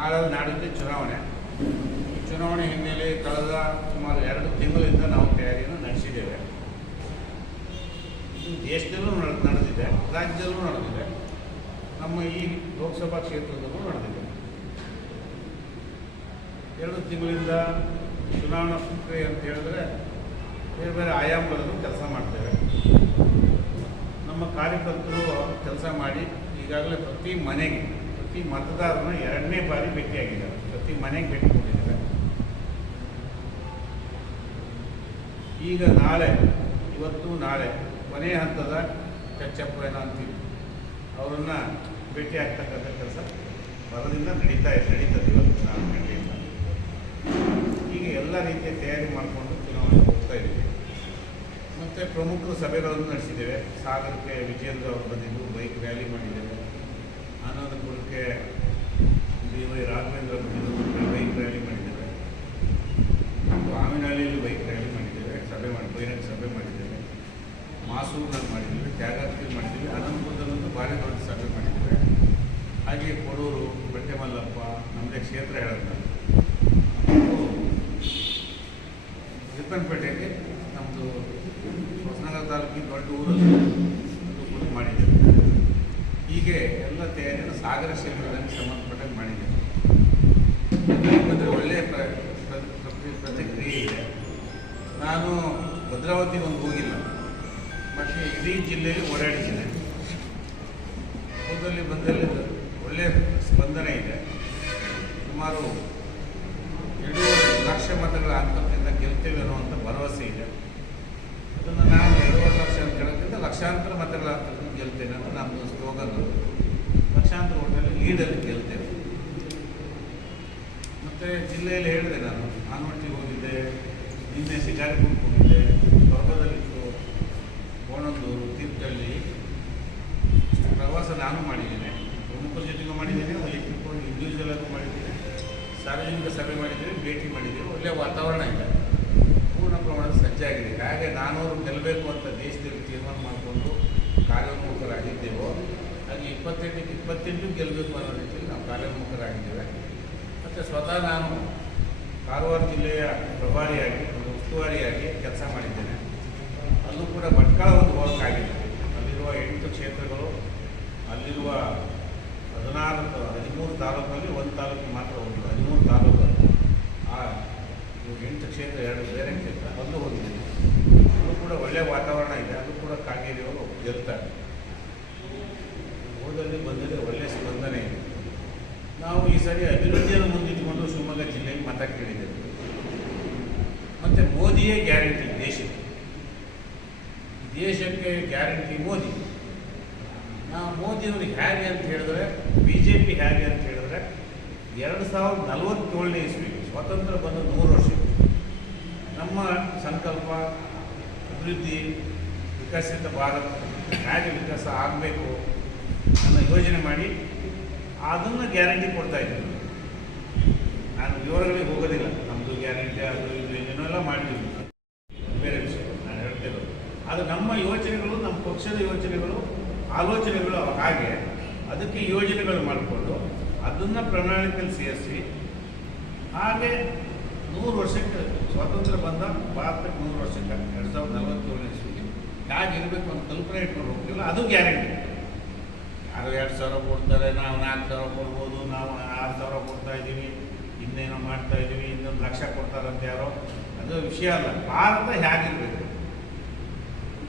ನಾಳೆ ನಾಡಿದ್ದು ಚುನಾವಣೆ. ಈ ಚುನಾವಣೆ ಹಿನ್ನೆಲೆ ಕಳೆದ ಸುಮಾರು ಎರಡು ತಿಂಗಳಿಂದ ನಾವು ತಯಾರಿಯನ್ನು ನಡೆಸಿದ್ದೇವೆ. ದೇಶದಲ್ಲೂ ನಡೆ- ನಡೆದಿದೆ, ರಾಜ್ಯದಲ್ಲೂ ನಡೆದಿದೆ. ನಮ್ಮ ಈ ಲೋಕಸಭಾ ಕ್ಷೇತ್ರದಲ್ಲೂ ನಡೆದಿದೆ. ಎರಡು ತಿಂಗಳಿಂದ ಚುನಾವಣಾ ಪ್ರಕ್ರಿಯೆ ಅಂತ ಹೇಳಿದ್ರೆ ಬೇರೆ ಬೇರೆ ಆಯಾಮಗಳಲ್ಲೂ ಕೆಲಸ ಮಾಡ್ತೇವೆ. ನಮ್ಮ ಕಾರ್ಯಕರ್ತರು ಕೆಲಸ ಮಾಡಿ ಈಗಾಗಲೇ ಪ್ರತಿ ಮನೆಗೆ ಪ್ರತಿ ಮತದಾರನ ಎರಡನೇ ಬಾರಿ ಭೇಟಿಯಾಗಿದ್ದಾರೆ. ಪ್ರತಿ ಮನೆಗೆ ಭೇಟಿ ಕೊಟ್ಟಿದ್ದಾರೆ. ಈಗ ನಾಳೆ, ಇವತ್ತು ನಾಳೆ, ಕೊನೆಯ ಹಂತದ ಚರ್ಚಪ್ಪ ಅಂತೀವಿ. ಅವರನ್ನು ಭೇಟಿ ಆಗ್ತಕ್ಕಂಥ ಕೆಲಸ ಬರದಿಂದ ನಡೀತಾ ಇದೆ, ನಡೀತದೆ ಇವತ್ತು ನಾಲ್ಕು ಗಂಟೆಯಿಂದ. ಈಗ ಎಲ್ಲ ರೀತಿಯ ತಯಾರಿ ಮಾಡಿಕೊಂಡು ಚುನಾವಣೆಗೆ ಹೋಗ್ತಾ ಇದ್ದೀವಿ. ಮತ್ತು ಪ್ರಮುಖ ಸಭೆಗಳನ್ನು ನಡೆಸಿದ್ದೇವೆ. ಸಾಗರಕ್ಕೆ ವಿಜೇಂದ್ರ ಅವರು ಬಂದಿದ್ದು ಬೈಕ್ ರ್ಯಾಲಿ ಮಾಡಿದ್ದೇವೆ. ಆನಂದಪುರಕ್ಕೆ D Y Raghavendra bike rally ಮಾಡಿದ್ದೇವೆ. ಆಮಿನಹಳ್ಳಿಯಲ್ಲಿ ಬೈಕ್ ರ್ಯಾಲಿ ಮಾಡಿದ್ದೇವೆ, ಸಭೆ ಮಾಡಿ ಬಹಿರಂಗ ಸಭೆ ಮಾಡಿದ್ದೇವೆ. ಮಾಸೂರಿನಲ್ಲಿ ಮಾಡಿದ್ದೇವೆ ತ್ಯಾಗರ್ತಿಯಲ್ಲಿ ಮಾಡಿದ್ದೇವೆ ಅನಂತಪುರದಲ್ಲಂತೂ ಭಾರಿ ದೊಡ್ಡ ಸಭೆ ಮಾಡಿದ್ದೇವೆ. ಹಾಗೆ ಕೊಡೂರು, ಬೆಟ್ಟೆಮಲ್ಲಪ್ಪ, ನಮ್ಮದೇ ಕ್ಷೇತ್ರ ಹೇಳುತ್ತೆ ರಿಪ್ಪನ್ಪೇಟೆಯಲ್ಲಿ ನಮ್ಮದು ಹೊಸನಗರ ತಾಲೂಕಿನ ದೊಡ್ಡ ಊರಲ್ಲಿ ಅದು ಕೂಡ ಮಾಡಿದ್ದೇವೆ ಹೀಗೆ ಎಲ್ಲ ತಯಾರಿಯನ್ನು ಸಾಗರ ಕ್ಷೇತ್ರದಲ್ಲಿ ಸಂಬಂಧಪಟ್ಟಂಗೆ ಮಾಡಿದ್ದೇವೆ ಅದರ ಒಳ್ಳೆಯ ಪ್ರ, ಪ್ರ- ಪ್ರತಿಕ್ರಿಯೆ ಇದೆ. ನಾನು ಭದ್ರಾವತಿ ಒಂದು ಹೋಗಿಲ್ಲ. ಮತ್ತು ಇಡೀ ಜಿಲ್ಲೆಯಲ್ಲಿ ಓಡಾಡಿದ್ದೇನೆ. ಹೋದಲ್ಲಿ ಬಂದಲ್ಲಿ ಒಳ್ಳೆಯ ಸ್ಪಂದನೆ ಇದೆ. ಸುಮಾರು ಎರಡು ಲಕ್ಷ ಮತಗಳ ಅಂತರದಿಂದ ಗೆಲ್ತೇವೆ ಅನ್ನುವಂಥ ಭರವಸೆ ಇದೆ. ಅದನ್ನು ನಾನು ಎರಡೂವರೆ ಲಕ್ಷ ಅಂತ ಹೇಳೋದ್ರಿಂದ ಲಕ್ಷಾಂತರ ಮತಗಳ ಅಂತರದಿಂದ ಗೆಲ್ತೇನೆ ಅಂತ ನಮ್ಮದು ಸ್ಲೋಗನ್. ಲಕ್ಷಾಂತರ ಓಟಲ್ಲಿ ಲೀಡಲ್ಲಿ ಗೆಲ್ತೇವೆ ಮತ್ತು ಜಿಲ್ಲೆಯಲ್ಲಿ ಹೇಳಿದೆ ನಾನು ಆನವಟ್ಟಿಗೆ ಹೋಗಿದ್ದೆ, ನಿನ್ನೆ ಶಿಕಾರಿಪುರಕ್ಕೆ ಹೋಗಿದ್ದೆ, ಸ್ವರ್ಗದಲ್ಲಿತ್ತು ಕೋಣಂದೂರು ತೀರ್ಥಹಳ್ಳಿ ಪ್ರವಾಸ ನಾನು ಮಾಡಿದ್ದೇನೆ. ಪ್ರಮುಖರ ಜೊತೆಗೂ ಮಾಡಿದ್ದೇನೆ ಇಂಡಿವಿಜುವಲ್ ಆಗೂ ಮಾಡಿದ್ದೇನೆ. ಸಾರ್ವಜನಿಕ ಸಭೆ ಮಾಡಿದ್ದೇವೆ, ಭೇಟಿ ಮಾಡಿದ್ದೇವೆ. ಒಳ್ಳೆಯ ವಾತಾವರಣ ಇದೆ. ಪೂರ್ಣ ಪ್ರಮಾಣದ ಸಜ್ಜಾಗಿದೆ ಹಾಗೆ ನಾನೂರು ಗೆಲ್ಲಬೇಕು ಅಂತ ದೇಶದಲ್ಲಿ ತೀರ್ಮಾನ ಮಾಡಿಕೊಂಡು ಕಾರ್ಯೋನ್ಮುಖರಾಗಿದ್ದೇವೋ ಹಾಗೆ ಇಪ್ಪತ್ತೆಂಟಕ್ಕೆ ಇಪ್ಪತ್ತೆಂಟು ಗೆಲ್ಲಬೇಕು ಅನ್ನೋ ರೀತಿಯಲ್ಲಿ ನಾವು ಕಾರ್ಯೋನ್ಮುಖರಾಗಿದ್ದೇವೆ ಮತ್ತು ಸ್ವತಃ ನಾನು ಕಾರವಾರ ಜಿಲ್ಲೆಯ ಪ್ರಭಾರಿಯಾಗಿ ಉಸ್ತುವಾರಿಯಾಗಿ ಕೆಲಸ ಮಾಡಿದ್ದೇನೆ. ಅಲ್ಲೂ ಕೂಡ ಭಟ್ಕಳ ಒಂದು ವರ್ಕ್ ಆಗಿದೆ ಅಲ್ಲಿರುವ ಎಂಟು ಕ್ಷೇತ್ರಗಳು ಅಲ್ಲಿರುವ ಹದಿನಾರು ಹದಿಮೂರು ತಾಲೂಕಲ್ಲಿ ಒಂದು ತಾಲೂಕು ಮಾತ್ರ ಹೋಗಿಲ್ಲ ಹದಿಮೂರು ತಾಲೂಕು ಆ ಇವು ಎಂಟು ಕ್ಷೇತ್ರ ಎರಡು ಬೇರೆ ಕ್ಷೇತ್ರ ಅಲ್ಲೂ ಹೋಗಿದ್ದೀನಿ ಅಲ್ಲೂ ಕೂಡ ಒಳ್ಳೆಯ ವಾತಾವರಣ ಇದೆ ಅದು ಕೂಡ ಕಾಗೇರಿಯವರು ಗೆಲ್ತಾರೆ ಹೋದಲ್ಲಿ ಬಂದಲ್ಲಿ ಒಳ್ಳೆಯ ಸ್ಪಂದನೆ ಇದೆ ನಾವು ಈ ಸರಿ ಅಭಿವೃದ್ಧಿಯನ್ನು ಮುಂದಿಟ್ಟುಕೊಂಡು ಶಿವಮೊಗ್ಗ ಜಿಲ್ಲೆಗೆ ಮತ ಕೇಳಿದ್ದೇವೆ ಮತ್ತು ಮೋದಿಯೇ ಗ್ಯಾರಂಟಿ ದೇಶಕ್ಕೆ. ದೇಶಕ್ಕೆ ಗ್ಯಾರಂಟಿ ಮೋದಿ. ನಾವು ಮೋದಿಯವರು ಹೇಗೆ ಅಂತ ಹೇಳಿದ್ರೆ ಬಿ ಜೆ ಪಿ ಹೇಗೆ ಅಂತ ಹೇಳಿದ್ರೆ, ಎರಡು ಸಾವಿರದ ನಲವತ್ತೇಳನೇ ಇಸ್ವಿ ಸ್ವಾತಂತ್ರ್ಯ ಬಂದ ನೂರು ವರ್ಷ ನಮ್ಮ ಸಂಕಲ್ಪ, ಅಭಿವೃದ್ಧಿ, ವಿಕಸಿತ ಭಾರತ ಹೇಗೆ ವಿಕಾಸ ಆಗಬೇಕು ಅನ್ನೋ ಯೋಜನೆ ಮಾಡಿ ಅದನ್ನು ಗ್ಯಾರಂಟಿ ಕೊಡ್ತಾ ಇದ್ದೀವಿ ನಾನು ವಿವರಗಳಿಗೆ ಹೋಗೋದಿಲ್ಲ. ನಮ್ಮದು ಗ್ಯಾರಂಟಿ, ಅದು ಇದು ಏನೇನೆಲ್ಲ ಮಾಡ್ತೀವಿ ಬೇರೆ ವಿಷಯ ನಾನು ಹೇಳ್ತಿರೋದು. ಅದು ನಮ್ಮ ಯೋಚನೆಗಳು, ನಮ್ಮ ಪಕ್ಷದ ಯೋಚನೆಗಳು, ಆಲೋಚನೆಗಳು ಹಾಗೆ. ಅದಕ್ಕೆ ಯೋಜನೆಗಳು ಮಾಡಿಕೊಂಡು ಅದನ್ನು ಪ್ರಣಾಳಿಕೆಯಲ್ಲಿ ಸೇರಿಸಿ, ಹಾಗೆ ನೂರು ವರ್ಷಕ್ಕೆ ಸ್ವಾತಂತ್ರ್ಯ ಬಂದ ಭಾರತಕ್ಕೆ ನೂರು ವರ್ಷಕ್ಕೆ, ಎರಡು ಸಾವಿರದ ನಲವತ್ತೇಳನೇ ಇಸ್ವಿಗೆ ಹೇಗಿರಬೇಕು ಅಂತ ಕಲ್ಪನೆ ಇಟ್ಕೊಂಡು ಹೋಗ್ತಿಲ್ಲ ಅದು ಗ್ಯಾರಂಟಿ. ಯಾರು ಎರಡು ಸಾವಿರ ಕೊಡ್ತಾರೆ, ನಾವು ನಾಲ್ಕು ಸಾವಿರ ಕೊಡ್ಬೋದು, ನಾವು ಆರು ಸಾವಿರ ಕೊಡ್ತಾ ಇದ್ದೀವಿ, ಇನ್ನೇನೋ ಮಾಡ್ತಾ ಇದ್ದೀವಿ, ಇನ್ನೊಂದು ಲಕ್ಷ ಕೊಡ್ತಾರಂತ ಯಾರೋ, ಅದು ವಿಷಯ ಅಲ್ಲ. ಭಾರತ ಹೇಗಿರಬೇಕು?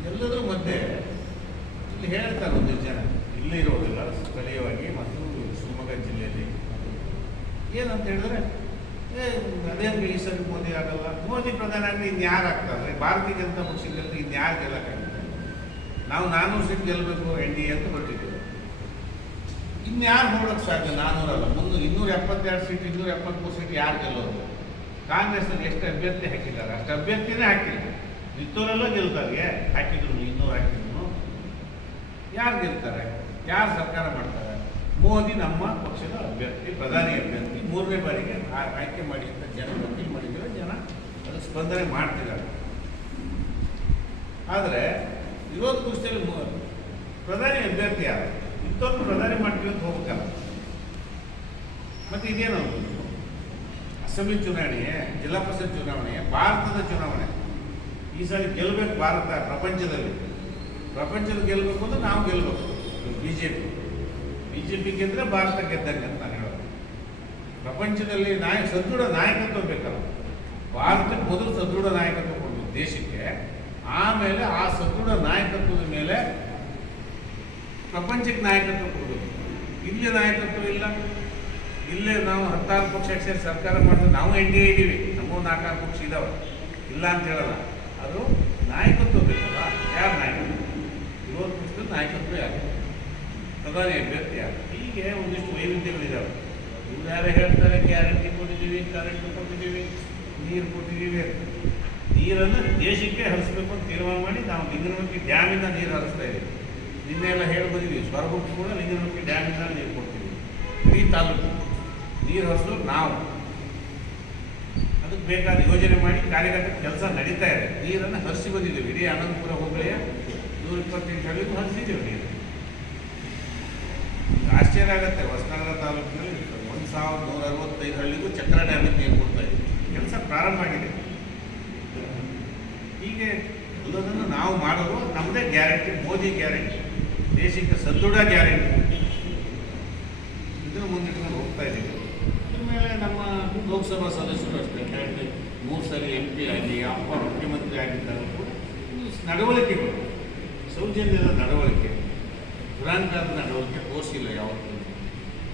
ಎಲ್ಲದರ ಮಧ್ಯೆ ಇಲ್ಲಿ ಹೇಳ್ತಾರೆ ಒಂದು ಜನ, ಇಲ್ಲಿ ಇರೋದಿಲ್ಲ ಸ್ಥಳೀಯವಾಗಿ ಮತ್ತು ಶಿವಮೊಗ್ಗ ಜಿಲ್ಲೆಯಲ್ಲಿ. ಏನಂತ ಹೇಳಿದ್ರೆ, ಏ ಅದೇನು ಈ ಸರಿ, ಮೋದಿ ಆಗಲ್ಲ. ಮೋದಿ ಪ್ರಧಾನ ಆಗಲಿ ಇನ್ಯಾರು ಆಗ್ತಾರೆ? ಭಾರತೀಯ ಜನತಾ ಪಕ್ಷ ಇನ್ಯಾರು ಗೆಲ್ಲಕ್ಕಾಗುತ್ತೆ ನಾವು ನಾನು ಸೀಟ್ ಗೆಲ್ಲಬೇಕು ಎನ್ ಡಿ ಎ ಅಂತ ಹೊರಟಿದ್ದೇವೆ ಇನ್ಯಾರು ನೋಡೋಕ್ಕೆ ಸಾಧ್ಯ? ನಾನ್ನೂರಲ್ಲ ಮುನ್ನೂರು ಇನ್ನೂರ ಎಪ್ಪತ್ತೆರಡು ಸೀಟ್ ಇನ್ನೂರ ಎಪ್ಪತ್ತ್ಮೂರು ಸೀಟ್ ಯಾರು ಗೆಲ್ಲೋದು? ಕಾಂಗ್ರೆಸ್ನಲ್ಲಿ ಎಷ್ಟು ಅಭ್ಯರ್ಥಿ ಹಾಕಿದ್ದಾರೆ? ಅಷ್ಟು ಅಭ್ಯರ್ಥಿನೇ ಹಾಕಿಲ್ಲ. ನಿತ್ತೂರಲ್ಲೂ ಗೆಲ್ತಾರೆ. ಹಾಕಿದ್ರು, ಇನ್ನೂರು ಹಾಕಿದ್ರು. ಯಾರು ಗೆಲ್ತಾರೆ? ಯಾರು ಸರ್ಕಾರ ಮಾಡ್ತಾರೆ? ಮೋದಿ ನಮ್ಮ ಪಕ್ಷದ ಅಭ್ಯರ್ಥಿ, ಪ್ರಧಾನಿ ಅಭ್ಯರ್ಥಿ. ಮೂರನೇ ಬಾರಿಗೆ ಆಯ್ಕೆ ಮಾಡಿ ಅಂತ ಜನ, ವಕೀಲ್ ಮಾಡಿದ್ರೆ ಜನ ಅದು ಸ್ಪಂದನೆ ಮಾಡ್ತಿದ್ದಾರೆ. ಆದರೆ ವಿರೋಧ ಮು- ಪ್ರಧಾನಿ ಅಭ್ಯರ್ಥಿ ಯಾರು? ಇಂಥವ್ರು ಪ್ರಧಾನಿ ಹೋಗ್ಬೇಕಲ್ಲ ಮತ್ತು ಇದೇನು? ಅಸೆಂಬ್ಲಿ ಚುನಾವಣೆ, ಜಿಲ್ಲಾ ಪರಿಷತ್ ಚುನಾವಣೆ, ಭಾರತದ ಚುನಾವಣೆ. ಈ ಸಲ ಗೆಲ್ಲಬೇಕು ಭಾರತ ಪ್ರಪಂಚದಲ್ಲಿ. ಪ್ರಪಂಚದ ಗೆಲ್ಲಬೇಕು ಅಂದ್ರೆ ನಾವು ಗೆಲ್ಲಬೇಕು B J P B J P ಗೆದ್ದರೆ ಭಾರತ ಗೆದ್ದಂಗೆ ಅಂತ ನಾನು ಹೇಳೋದು. ಪ್ರಪಂಚದಲ್ಲಿ ನಾಯಕ, ಸದೃಢ ನಾಯಕತ್ವ ಬೇಕಲ್ಲ. ಭಾರತಕ್ಕೆ ಮೊದಲು ಸದೃಢ ನಾಯಕತ್ವ ಕೊಡಬೇಕು ದೇಶಕ್ಕೆ. ಆಮೇಲೆ ಆ ಸದೃಢ ನಾಯಕತ್ವದ ಮೇಲೆ ಪ್ರಪಂಚಕ್ಕೆ ನಾಯಕತ್ವ ಕೊಡಬೇಕು. ಇಲ್ಲಿ ನಾಯಕತ್ವ ಇಲ್ಲ. ಇಲ್ಲೇ ನಾವು ಹತ್ತಾರು ಪಕ್ಷ ಸೇರಿ ಸರ್ಕಾರ ಮಾಡಿದ್ರೆ ನಾವು ಎನ್ ಡಿ ಎ ಇದ್ದೀವಿ. ನಮ್ಮೂ ನಾಲ್ಕಾರು ಪಕ್ಷ ಇದಾವೆ. ಇಲ್ಲ ಅಂತ ಹೇಳಲ್ಲ. ಅದು ನಾಯಕತ್ವ ಬೇಕಲ್ಲ? ಯಾರು ನಾಯಕತ್ವ ವಿರೋಧ ಪಕ್ಷದ ನಾಯಕತ್ವ ಯಾರು ಪ್ರಧಾನಿ ಅಭ್ಯರ್ಥಿ ಯಾರು? ಹೀಗೆ ಒಂದಿಷ್ಟು ವೈವಿಧ್ಯಗಳಿದ್ದಾವೆ ಇವ್ರು ಯಾರು ಹೇಳ್ತಾರೆ, ಗ್ಯಾರಂಟಿ ಕೊಟ್ಟಿದ್ದೀವಿ ಕರೆಂಟ್ ಕೊಟ್ಟಿದ್ದೀವಿ, ನೀರು ಕೊಟ್ಟಿದ್ದೀವಿ ಅಂತ. ನೀರನ್ನು ದೇಶಕ್ಕೆ ಹರಿಸ್ಬೇಕು ಅಂತ ತೀರ್ಮಾನ ಮಾಡಿ ನಾವು ಲಿಂಗನಮಕ್ಕಿ ಡ್ಯಾಮಿಂದ ನೀರು ಹರಿಸ್ತಾ ಇದ್ದೀವಿ. ನಿನ್ನೆ ಎಲ್ಲ ಬಂದಿದ್ದೀವಿ. ಸ್ವರ್ಗಕ್ಕೂ ಕೂಡ ಲಿಂಗನಮಕ್ಕಿ ಡ್ಯಾಮಿಂದ ನೀರು ಕೊಡ್ತೀವಿ. ಇಡೀ ತಾಲೂಕು. ನೀರು ಹರಿಸೋದು ನಾವು. ಅದಕ್ಕೆ ಬೇಕಾದ ಯೋಜನೆ ಮಾಡಿ ಕಾರ್ಯಕರ್ತ ಕೆಲಸ ನಡೀತಾ ಇದೆ. ನೀರನ್ನು ಹರಿಸಿ ಬಂದಿದ್ದೀವಿ. ಇಡೀ ಅನಂತಪುರ ಹೋಬಳಿಯ ನೂರ ಇಪ್ಪತ್ತೆಂಟು ಹಳ್ಳಿಗೂ ಹರಿಸಿದ್ದೀವಿ ನೀರು. ಆಶ್ಚರ್ಯ ಆಗುತ್ತೆ ಹೊಸನಗರ ತಾಲೂಕಿನಲ್ಲಿ ಒಂದು ಸಾವಿರದ ನೂರ ಅರವತ್ತೈದು ಹಳ್ಳಿಗೂ ಚಕ್ರ ಡ್ಯಾಮಿಗೆ ನೀರು ಕೊಡ್ತಾ ಇದೆ. ಕೆಲಸ ಪ್ರಾರಂಭ ಆಗಿದೆ. ಹೀಗೆ ಎಲ್ಲದನ್ನು ನಾವು ಮಾಡೋದು ನಮ್ಮದೇ ಗ್ಯಾರಂಟಿ, ಮೋದಿ ಗ್ಯಾರಂಟಿ, ದೇಶಕ್ಕೆ ಸದೃಢ ಗ್ಯಾರಂಟಿ. ಇದನ್ನು ಮುಂದಿಟ್ಕೊಂಡು ಹೋಗ್ತಾ ಇದ್ದೀವಿ. ಲೋಕಸಭಾ ಸದಸ್ಯರು ಅಷ್ಟೇ. ಕರೆಕ್ಟ್ ಮೂರು ಸಲ ಎಂ ಪಿ ಆಗಲಿ ಅಪ್ಪ ಮುಖ್ಯಮಂತ್ರಿ ಆಗಿದ್ದಾರೆ. ನಡವಳಿಕೆಗಳು ಸೌಜನ್ಯದ ನಡವಳಿಕೆ. ದುರಾಂಕಾರದ ನಡವಳಿಕೆ ತೋರಿಸಿಲ್ಲ ಯಾವತ್ತೂ.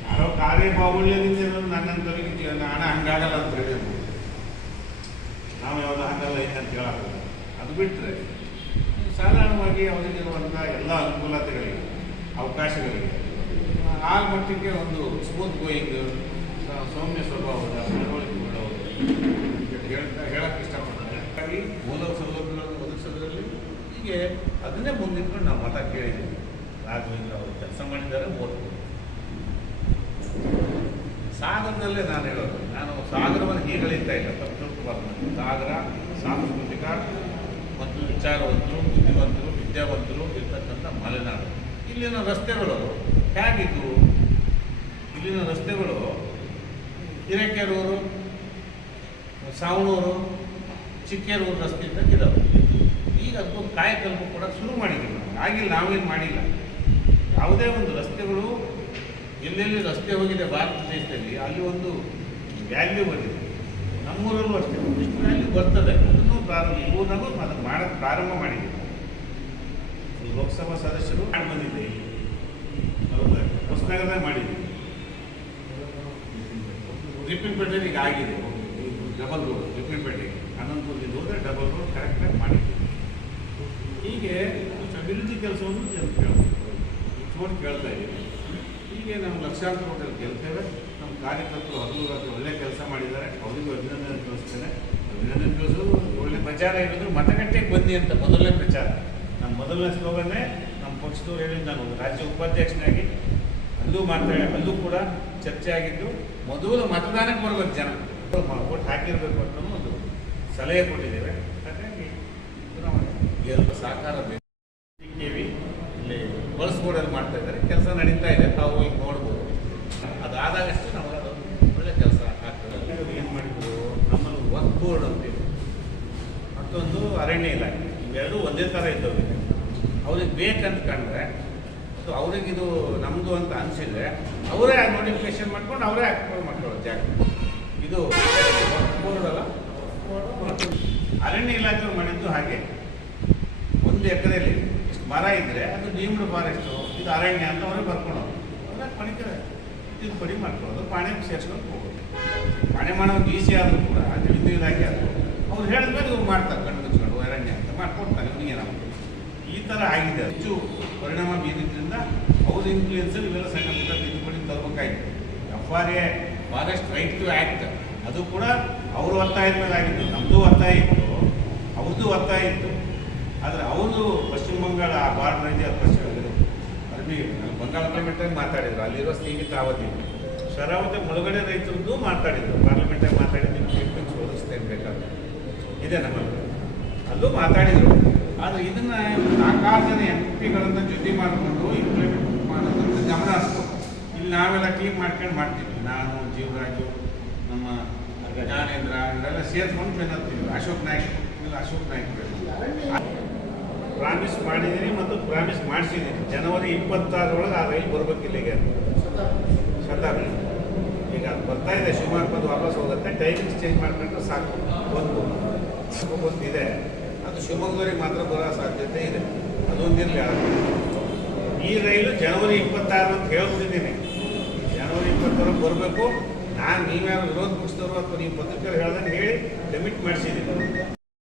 ಯಾರೋ ಕಾರ್ಯ ಬಾಹುಳ್ಯದಿಂದ ನನ್ನಂತವರಿಗೆ ಹಣ ಹಂಗಾಗಲ್ಲ ಅಂತ ಹೇಳಿದ್ರು. ನಾವು ಯಾವುದು ಹಾಕಲ್ಲ ಏನಂತ ಹೇಳಲ್ಲ ಅದು ಬಿಟ್ಟರೆ ಸಾಧಾರಣವಾಗಿ ಅವರಿಗಿರುವಂಥ ಎಲ್ಲ ಅನುಕೂಲತೆಗಳಿಗೆ ಅವಕಾಶಗಳಿಗೆ ಆ ಮಟ್ಟಕ್ಕೆ ಒಂದು ಸ್ಮೂತ್ ಗೋಯಿಂಗ್ ಸೌಮ್ಯ ಸ್ವಭಾವದ ನಡವಳಿಕೆಗಳು ಹೇಳಕ್ಕೆ ಇಷ್ಟಪಡ್ತಾರೆ ಹಾಗಾಗಿ ಮೂಲ ಸೌಲಭ್ಯಗಳನ್ನು ಒದಗಿಸೋದ್ರಲ್ಲಿ ಹೀಗೆ ಅದನ್ನೇ ಮುಂದಿಟ್ಕೊಂಡು ನಾವು ಮತ ಕೇಳಿದ್ದೀವಿ ರಾಘವೇಂದ್ರ ಅವರು ಕೆಲಸ ಮಾಡಿದ್ದಾರೆ ಓದ್ಬೋದು ಸಾಗರದಲ್ಲೇ ನಾನು ಹೇಳೋದು ನಾನು ಸಾಗರವನ್ನು ಹೀಗೆ ಹೇಳಿತಾ ಇಲ್ಲ ತಪ್ಪು ಸಾಗರ ಸಾಂಸ್ಕೃತಿಕ ಮತ್ತು ವಿಚಾರವಂತರು ಬುದ್ಧಿವಂತರು ವಿದ್ಯಾವಂತರು ಇರ್ತಕ್ಕಂಥ ಮಲೆನಾಡು ಇಲ್ಲಿನ ರಸ್ತೆಗಳು ಹೇಗಿದ್ದವು ಇಲ್ಲಿನ ರಸ್ತೆಗಳು ಹಿರೇಕೆರೂರು, ಸಾವಣೂರು, ಚಿಕ್ಕೇರೂರು ರಸ್ತೆ ಇದ್ದಾವೆ ಈಗ ಅದಕ್ಕೊಂದು ಕಾಯಕಲ್ಪ ಕೂಡ ಶುರು ಮಾಡಿದ್ದೀವಿ ಆಗಿಲ್ಲ, ನಾವೇನು ಮಾಡಿಲ್ಲ. ಯಾವುದೇ ಒಂದು ರಸ್ತೆಗಳು ಎಲ್ಲೆಲ್ಲಿ ರಸ್ತೆ ಹೋಗಿದೆ ಭಾರತ ದೇಶದಲ್ಲಿ, ಅಲ್ಲಿ ಒಂದು ವ್ಯಾಲ್ಯೂ ಬಂದಿದೆ. ನಮ್ಮೂರಲ್ಲೂ ಅಷ್ಟೇ. ಒಂದಿಷ್ಟು ವ್ಯಾಲ್ಯೂ ಬರ್ತದೆ. ಅದನ್ನು ಪ್ರಾರಂಭ ಊರಾಗೂ ಅದನ್ನು ಮಾಡೋಕ್ಕೆ ಪ್ರಾರಂಭ ಮಾಡಿದ್ದೀವಿ ಲೋಕಸಭಾ ಸದಸ್ಯರು ಬಂದಿದೆ ಹೌದಾ ಹೊಸನಗರದಾಗ ಮಾಡಿದ್ದೀವಿ ರಿಪ್ಪನ್ಪೇಟೆಗೆ ಈಗ ಆಗಿದೆ. ಡಬಲ್ ರೋಡ್ ರಿಪ್ಪನ್ಪೇಟೆಗೆ ಅನಂತಪುರದಿಂದ ಹೋದರೆ ಡಬಲ್ ರೋಡ್ ಕರೆಕ್ಟಾಗಿ ಮಾಡಿದ್ದೀವಿ. ಹೀಗೆ ಅಭಿವೃದ್ಧಿ ಕೆಲಸವನ್ನು ಜನ ಕೇಳ್ತಾರೆ ಕೇಳ್ತಾ ಇದ್ದೀವಿ ಹೀಗೆ ನಾವು ಲಕ್ಷಾಂತರ ಹೋಟೆಲ್ ಗೆಲ್ತೇವೆ ನಮ್ಮ ಕಾರ್ಯಕರ್ತರು ಹಗಲು ರಾತ್ರಿ ಒಳ್ಳೆ ಕೆಲಸ ಮಾಡಿದ್ದಾರೆ. ಅವರಿಗೂ ಅಭಿನಂದನೆ ತಿಳಿಸ್ತೇನೆ. ಅಭಿನಂದನೆ ತಿಳಿಸೋದು ಒಳ್ಳೆ ಪ್ರಚಾರ ಹೇಳಿದ್ರು ಮತಗಟ್ಟೆಗೆ ಬನ್ನಿ ಅಂತ ಮೊದಲನೇ ಪ್ರಚಾರ. ನಮ್ಮ ಮೊದಲನೇ ಸ್ಲೋಗನ್ನೇ ನಮ್ಮ ಪಕ್ಷದವ್ರು ಹೇಳಿದ್ದು ನಾನು ರಾಜ್ಯ ಉಪಾಧ್ಯಕ್ಷನಾಗಿ. ಅಲ್ಲೂ ಮಾತಾಡಿ, ಅಲ್ಲೂ ಕೂಡ ಚರ್ಚೆ ಆಗಿದ್ದು ಮೊದಲು ಮತದಾನಕ್ಕೆ ಬರ್ಬೇಕು ಜನ. ಓಟ್ ಹಾಕಿರ್ಬೇಕು ಅಂತ ಒಂದು ಸಲಹೆ ಕೊಟ್ಟಿದ್ದೇವೆ. ಹಾಗಾಗಿ ಎಲ್ಲ ಸಹಕಾರ ಬೇಕು. ಟಿವಿ ಇಲ್ಲಿ ಬಲ್ಸ್ ಬೋರ್ಡಲ್ಲಿ ಮಾಡ್ತಾ ಇದ್ದಾರೆ. ಕೆಲಸ ನಡೀತಾ ಇದೆ. ತಾವು ಈಗ ನೋಡ್ಬೋದು. ಅದಾದಾಗಷ್ಟೇ ನಾವು ಅದು ಒಳ್ಳೆ ಕೆಲಸ ಆಗ್ತದೆ. ಏನು ಮಾಡಿದ್ರು? ನಮ್ಮಲ್ಲಿ ವರ್ಕ್ ಬೋರ್ಡ್ ಅಂತಿದೆ ಮತ್ತೊಂದು ಅರಣ್ಯ ಇಲಾಖೆ. ಇವೆರಡೂ ಒಂದೇ ಥರ ಇದ್ದವು ಅವ್ರಿಗೆ ಬೇಕಂತ ಕಂಡ್ರೆ ಅದು ಅವ್ರಿಗಿದು ನಮ್ಮದು ಅಂತ ಅನಿಸಿದ್ರೆ ಅವರೇ ನೋಟಿಫಿಕೇಶನ್ ಮಾಡ್ಕೊಂಡು ಅವರೇ ಹಾಕ್ಕೊಂಡು ಮಾಡ್ಕೊಳ್ಳೋ ಜಾಗ. ಇದು ಅಲ್ಲ ಅರಣ್ಯ ಇಲಾಖೆ ಮಾಡಿದ್ದು ಹಾಗೆ. ಒಂದು ಎಕರೆಯಲ್ಲಿ ಇಷ್ಟು ಮರ ಇದ್ದರೆ ಅದು ಡೀಮ್ಡ್ ಫಾರೆಸ್ಟು ಇದು ಅರಣ್ಯ ಅಂತ ಅವರೇ ಬರ್ಕೊಂಡು ಅವ್ರಿಗೆ ಪಡಿತಾರೆ ಇದು ಪಡಿ ಮಾಡ್ಕೊಳ್ಳೋದು, ಪಾಣೆ ಸೇರ್ಸ್ಕೊಂಡು ಹೋಗೋದು. ಪಾಣೆ ಮಾಡೋದು ಈಸಿ ಆದರೂ ಕೂಡ ಅದು ಹಿಂದೂ ಇಲಾಖೆ ಆದರೂ ಅವ್ರು ಹೇಳಿದ್ಮೇಲೆ ಇವ್ರು ಮಾಡ್ತಾರೆ ಕಣ್ಣು ಮುಚ್ಕೊಂಡು ಅರಣ್ಯ ಅಂತ ಈ ಥರ ಆಗಿದೆ. ಹೆಚ್ಚು ಪರಿಣಾಮ ಬೀರಿದ್ರಿಂದ ಅವ್ರ ಇನ್ಫ್ಲೂಯೆನ್ಸಲ್ಲಿ ಇವೆಲ್ಲ ಸಣ್ಣ ಪುಟ್ಟ ತಿದ್ದುಪಡಿ ತರಬೇಕಾಯ್ತು. F R A, forest right to act ಅದು ಕೂಡ ಅವರು ಒತ್ತಾಯದ ಮೇಲೆ ಆಗಿತ್ತು. ನಮ್ಮದು ಒತ್ತಾಯ ಇತ್ತು ಅವ್ರದ್ದು ಒತ್ತಾಯ ಇತ್ತು. ಆದರೆ ಅವರು ಪಶ್ಚಿಮ ಬಂಗಾಳ, ಆ ಬಾರ್ಡರ್ ಇದೆ, ಅದು ಪಶ್ಚಿಮ ಬಂಗಾಳ. ಮಾತಾಡಿದ್ರು. ಅಲ್ಲಿರೋ ಸೀಮಿತ ಅವಧಿ. ಶರಾವತಿ ಮುಳುಗಡೆ ರೈತರದ್ದು ಮಾತಾಡಿದ್ರು. ಪಾರ್ಲಿಮೆಂಟಾಗಿ ಮಾತಾಡಿದ್ದು ಒದಗಿಸ್ತೇನೆ ಬೇಕಾದ್ರೆ ಇದೆ ನಮ್ಮಲ್ಲಿ. ಅಲ್ಲೂ ಮಾತಾಡಿದರು. ಆದರೆ ಇದನ್ನ ನಾಲ್ಕಾರು ಜನ ಎಂ ಪಿಗಳನ್ನ ಜೊತೆ ಮಾಡಿಕೊಂಡು ಇಂಪ್ಲಿಮೆಂಟ್ ಮಾಡೋದನ್ನು ಗಮನ ಹರಿಸ್ಬೇಕು. ಇಲ್ಲಿ ನಾವೆಲ್ಲ ಟೀಮ್ ಮಾಡ್ಕೊಂಡು ಮಾಡ್ತೀವಿ. ನಾನು, ಜೀವರಾಜು, ನಮ್ಮ ಜ್ಞಾನೇಂದ್ರ, ಇವರೆಲ್ಲ ಸೇರ್ಕೊಂಡು ಬೆನ್ನತ್ತೀವಿ ಅಶೋಕ್ ನಾಯ್ಕ ಅಶೋಕ್ ನಾಯ್ಕ. ಪ್ರಾಮಿಸ್ ಮಾಡಿದ್ದೀನಿ ಮತ್ತು ಪ್ರಾಮಿಸ್ ಮಾಡಿಸಿದ್ದೀನಿ ಜನವರಿ ಇಪ್ಪತ್ತಾರರೊಳಗೆ ಆ ರೈಲು ಬರ್ಬೇಕು ಇಲ್ಲಿಗೆ. ಶತಾಬ್ದಿ. ಈಗ ಅದು ಬರ್ತಾ ಇದೆ. ಶಿವಮೊಗ್ಗ ಬಂದು ವಾಪಸ್ ಹೋಗುತ್ತೆ. ಟೈಮಿಂಗ್ಸ್ ಚೇಂಜ್ ಮಾಡ್ಕೊಂಡ್ರೆ ಸಾಕು. ಒಂದು. ಒಂದು ಅದು ಶಿವಮೊಗ್ಗವರಿಗೆ ಮಾತ್ರ ಬರೋ ಸಾಧ್ಯತೆ ಇದೆ. ಅದೊಂದಿರಲಿ ಈ ರೈಲು ಜನವರಿ ಇಪ್ಪತ್ತಾರು ಅಂತ ಹೇಳ್ತಿದ್ದೀನಿ ಜನವರಿ ಇಪ್ಪತ್ತಾರು ಬರಬೇಕು. ನಾನು ನೀವ್ಯಾರು ವಿರೋಧ ಪಕ್ಷದವರು ಅಥವಾ ನೀವು ಪತ್ರಿಕೆಗಳು ಹೇಳ್ದಂಗೆ ಹೇಳಿ ಕಮಿಟ್ ಮಾಡಿಸಿದ್ದೀನಿ.